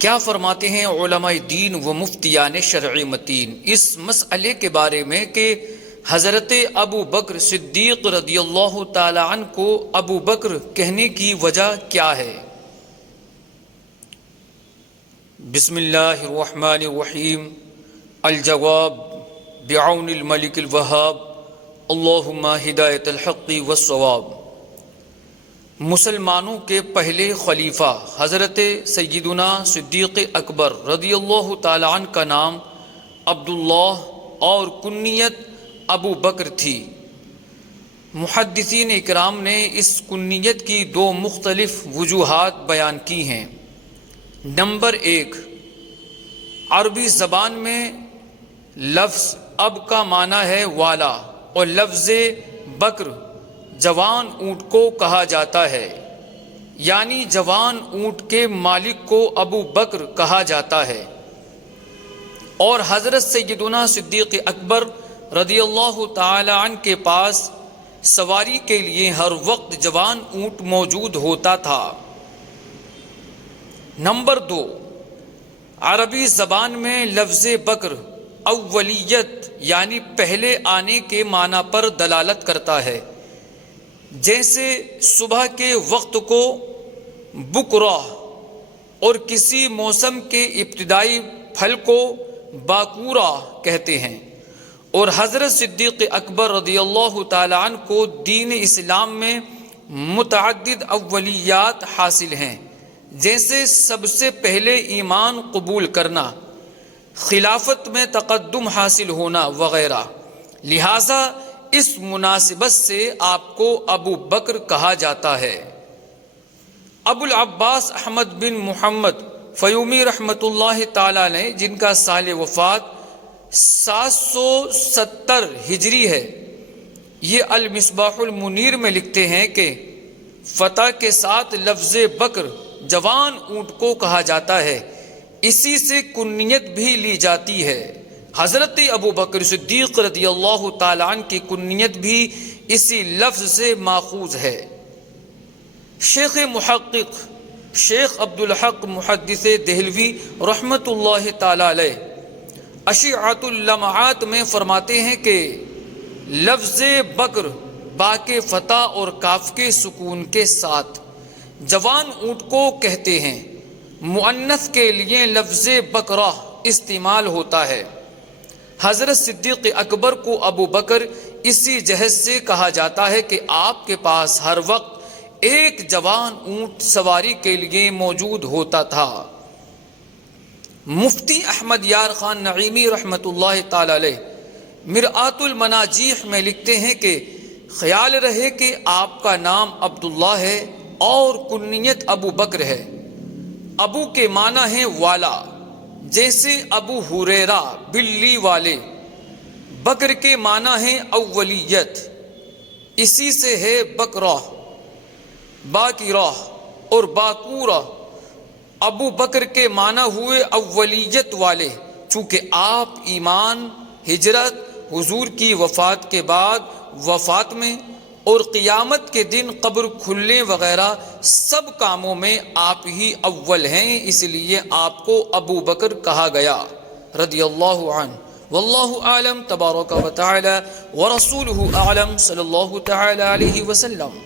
کیا فرماتے ہیں علماء دین و مفتیان شرعی متین اس مسئلے کے بارے میں کہ حضرت ابو بکر صدیق رضی اللہ تعالی عنہ کو ابو بکر کہنے کی وجہ کیا ہے؟ بسم اللہ الرحمن الرحیم۔ الجواب بعون الملک الوہاب، اللہم ہدایت الحق والصواب۔ مسلمانوں کے پہلے خلیفہ حضرت سیدنا صدیق اکبر رضی اللہ تعالی عنہ کا نام عبداللہ اور کنیت ابو بکر تھی۔ محدثین اکرام نے اس کنیت کی دو مختلف وجوہات بیان کی ہیں۔ نمبر 1، عربی زبان میں لفظ اب کا معنی ہے والا، اور لفظ بکر جوان اونٹ کو کہا جاتا ہے، یعنی جوان اونٹ کے مالک کو ابو بکر کہا جاتا ہے۔ اور حضرت سیدنا صدیق اکبر رضی اللہ تعالی عنہ کے پاس سواری کے لیے ہر وقت جوان اونٹ موجود ہوتا تھا۔ نمبر 2، عربی زبان میں لفظ بکر اولیت یعنی پہلے آنے کے معنی پر دلالت کرتا ہے، جیسے صبح کے وقت کو بکرہ اور کسی موسم کے ابتدائی پھل کو باکورہ کہتے ہیں۔ اور حضرت صدیق اکبر رضی اللہ تعالی عنہ کو دین اسلام میں متعدد اولیات حاصل ہیں، جیسے سب سے پہلے ایمان قبول کرنا، خلافت میں تقدم حاصل ہونا وغیرہ۔ لہٰذا اس مناسبت سے آپ کو ابو بکر کہا جاتا ہے۔ ابو العباس احمد بن محمد فیومی رحمۃ اللہ تعالی علیہ، جن کا سال وفات 770 ہجری ہے، یہ المصباح المنیر میں لکھتے ہیں کہ فتح کے ساتھ لفظ بکر جوان اونٹ کو کہا جاتا ہے، اسی سے کنیت بھی لی جاتی ہے۔ حضرت ابو بکر صدیق رضی اللہ تعالی عنہ کی کنیت بھی اسی لفظ سے ماخوذ ہے۔ شیخ محقق شیخ عبدالحق محدث دہلوی رحمۃ اللہ تعالی علیہ اشعۃ اللمعات میں فرماتے ہیں کہ لفظ بکر با کے فتح اور کاف کے سکون کے ساتھ جوان اونٹ کو کہتے ہیں۔ مؤنث کے لیے لفظ بکرہ استعمال ہوتا ہے۔ حضرت صدیق اکبر کو ابو بکر اسی جہت سے کہا جاتا ہے کہ آپ کے پاس ہر وقت ایک جوان اونٹ سواری کے لیے موجود ہوتا تھا۔ مفتی احمد یار خان نعیمی رحمۃ اللہ تعالی علیہ مرآت المناجیح میں لکھتے ہیں کہ خیال رہے کہ آپ کا نام عبداللہ ہے اور کنیت ابو بکر ہے۔ ابو کے معنی ہے والا، جیسے ابو ہریرہ بلی والے۔ بکر کے معنی ہے اولیت، اسی سے ہے بکرہ، باکرہ اور باکورہ۔ ابو بکر کے معنی ہوئے اولیت والے، چونکہ آپ ایمان، ہجرت، حضور کی وفات کے بعد وفات میں اور قیامت کے دن قبر کھلنے وغیرہ سب کاموں میں آپ ہی اول ہیں، اس لیے آپ کو ابو بکر کہا گیا رضی اللہ عنہ۔ واللہ اعلم تبارک و تعالی ورسولہ اعلم صلی اللہ تعالی علیہ وسلم۔